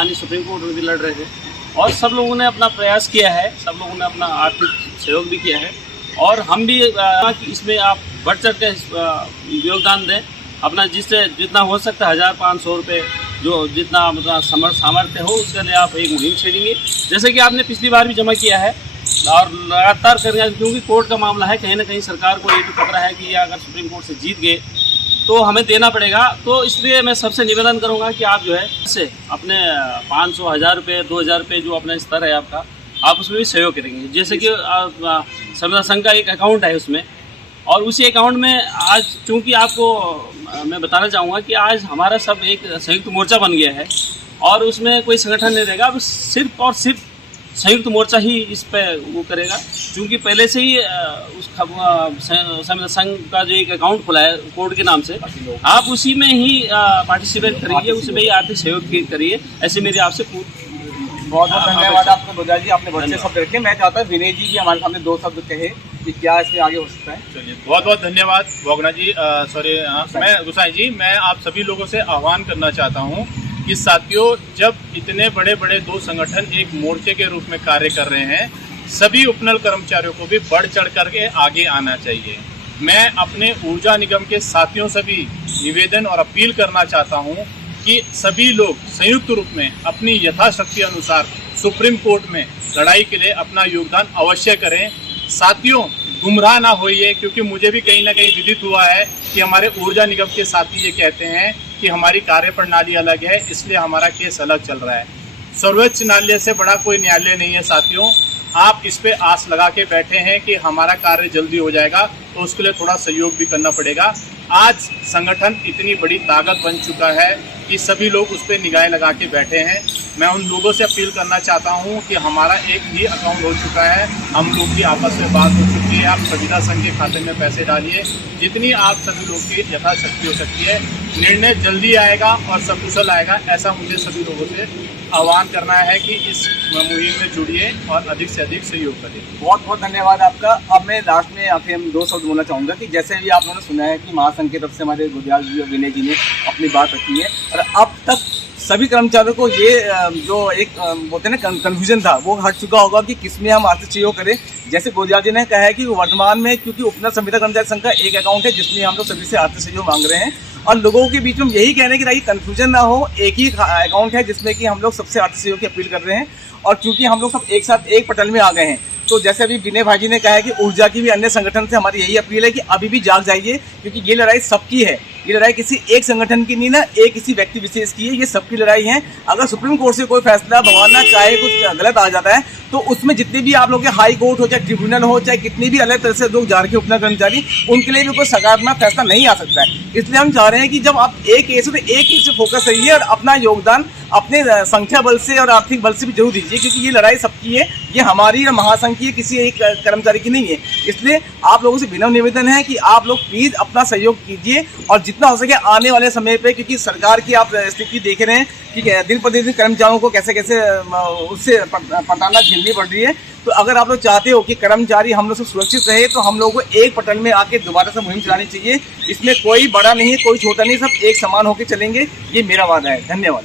माननीय supreme court में भी लड़ रहे थे और सब लोगों ने अपना प्रयास किया है, सब लोगों ने अपना आर्थिक सहयोग भी किया है और हम भी इसमें आप बढ़ चढ़ के योगदान दें अपना, जिससे जितना हो सकता है 1500 रुपये जो जितना मतलब सामर्थ्य हो उसके लिए आप एक मुहिम छेड़ेंगे, जैसे कि आपने पिछली बार भी जमा किया है और लगातार करेंगे, क्योंकि कोर्ट का मामला है। कहीं ना कहीं सरकार को ये भी खतरा है कि अगर सुप्रीम कोर्ट से जीत गए तो हमें देना पड़ेगा। तो इसलिए मैं सबसे निवेदन करूंगा कि आप जो है से अपने 500, 1000 रुपये, 2000 रुपये जो अपना स्तर है आपका, आप उसमें भी सहयोग करेंगे। जैसे कि संविदा संघ का एक अकाउंट है उसमें, और उसी अकाउंट में आज चूँकि आपको मैं बताना चाहूँगा कि आज हमारा सब एक संयुक्त मोर्चा बन गया है और उसमें कोई संगठन नहीं रहेगा, अब सिर्फ और सिर्फ संयुक्त मोर्चा ही इस पे वो करेगा, क्योंकि पहले से ही उस संविदा संघ का जो एक अकाउंट खुला है कोर्ट के नाम से, आप उसी में ही पार्टिसिपेट करिए, उसी में ही आर्थिक सहयोग करिए। ऐसे मेरी आपसे बहुत बहुत धन्यवाद आपको गुरजाल जी, आपने बहुत अच्छे शब्द रखे। मैं चाहता हूँ विनय जी भी हमारे सामने 2 शब्द कहे कि क्या इसमें आगे हो सकता है। चलिए, बहुत बहुत धन्यवाद बोगना जी, मैं गुसाई जी, मैं आप सभी लोगों से आह्वान करना चाहता हूँ कि साथियों, जब इतने बड़े बड़े 2 संगठन एक मोर्चे के रूप में कार्य कर रहे हैं, सभी उपनल कर्मचारियों को भी बढ़ चढ़ करके आगे आना चाहिए। मैं अपने ऊर्जा निगम के साथियों से भी निवेदन और अपील करना चाहता हूं कि सभी लोग संयुक्त रूप में अपनी यथाशक्ति अनुसार सुप्रीम कोर्ट में लड़ाई के लिए अपना योगदान अवश्य करें। साथियों, गुमराह ना होइए, क्योंकि मुझे भी कहीं ना कहीं विदित हुआ है कि हमारे ऊर्जा निगम के साथी ये कहते हैं कि हमारी कार्य प्रणाली अलग है, इसलिए हमारा केस अलग चल रहा है। सर्वोच्च न्यायालय से बड़ा कोई न्यायालय नहीं है साथियों। आप इस पे आस लगा के बैठे हैं कि हमारा कार्य जल्दी हो जाएगा, तो उसके लिए थोड़ा सहयोग भी करना पड़ेगा। आज संगठन इतनी बड़ी ताकत बन चुका है कि सभी लोग उस पर निगाहें लगा के बैठे हैं। मैं उन लोगों से अपील करना चाहता हूं कि हमारा एक ही अकाउंट हो चुका है, हम लोग की आपस में बात हो चुकी है, आप संविदा संघ के खाते में पैसे डालिए, जितनी आप सभी लोग की यथाशक्ति हो सकती है। निर्णय जल्दी आएगा और सकुशल आएगा, ऐसा मुझे सभी लोगों से आह्वान करना है कि इस मुहिम में जुड़िए और अधिक से अधिक सहयोग करें। बहुत बहुत धन्यवाद आपका। अब मैं लास्ट में आखिर हम 2 शब्द बोलना चाहूँगा कि जैसे भी आप लोगों ने सुना है कि महासंघ की तरफ से हमारे गुरजाल जी और विनय जी ने अपनी बात रखी है, और अब तक सभी कर्मचारियों को ये जो एक बोलते हैं ना कन्फ्यूजन था, वो हट चुका होगा कि किसमें हम आर्थिक सहयोग करें। जैसे गुरजाल जी ने कहा है कि वर्तमान में क्योंकि उपनल संविदा कर्मचारी संघ का एक अकाउंट है जिसमें हम लोग सभी से आर्थिक सहयोग मांग रहे हैं, और लोगों के बीच में यही कहना है कि ताकि कन्फ्यूजन ना हो, एक ही अकाउंट है जिसमें कि हम लोग सबसे आर्थिक सहयोग की अपील कर रहे हैं। और क्योंकि हम लोग सब एक साथ एक पटल में आ गए हैं, तो जैसे अभी विनय भाई जी ने कहा है कि ऊर्जा की भी अन्य संगठन से हमारी यही अपील है कि अभी भी जाग जाइए, क्योंकि ये लड़ाई सबकी है। ये लड़ाई किसी एक संगठन की नहीं ना, एक किसी व्यक्ति विशेष की है, ये सबकी लड़ाई है। अगर सुप्रीम कोर्ट से कोई फैसला भगवान ना चाहे कुछ गलत आ जाता है, तो उसमें जितने भी आप लोग के हाई कोर्ट हो, चाहे ट्रिब्यूनल हो, चाहे कितनी भी अलग तरह से लोग जा रहे हैं उपनल कर्मचारी, उनके लिए भी कोई सकारात्मक फैसला नहीं आ सकता है। इसलिए हम चाह रहे हैं कि जब आप एक केस हो तो एक केस से फोकस रहिए और अपना योगदान अपने संख्या बल से और आर्थिक बल से भी जरूर दीजिए, क्योंकि ये लड़ाई सबकी है, ये हमारी और महासंघ की किसी एक कर्मचारी की नहीं है। इसलिए आप लोगों से विनम्र निवेदन है कि आप लोग प्लीज अपना सहयोग कीजिए, और जितना हो सके आने वाले समय पे, क्योंकि सरकार की आप स्थिति देख रहे हैं कि दिन प्रतिदिन कर्मचारियों को कैसे कैसे उससे प्रताड़ना झेलनी पड़ रही है। तो अगर आप लोग चाहते हो कि कर्मचारी हम लोग से सुरक्षित रहे, तो हम लोगों को एक पटल में आके दोबारा से मुहिम चलानी चाहिए। इसमें कोई बड़ा नहीं है, कोई छोटा नहीं, सब एक समान होकर चलेंगे, ये मेरा वादा है। धन्यवाद।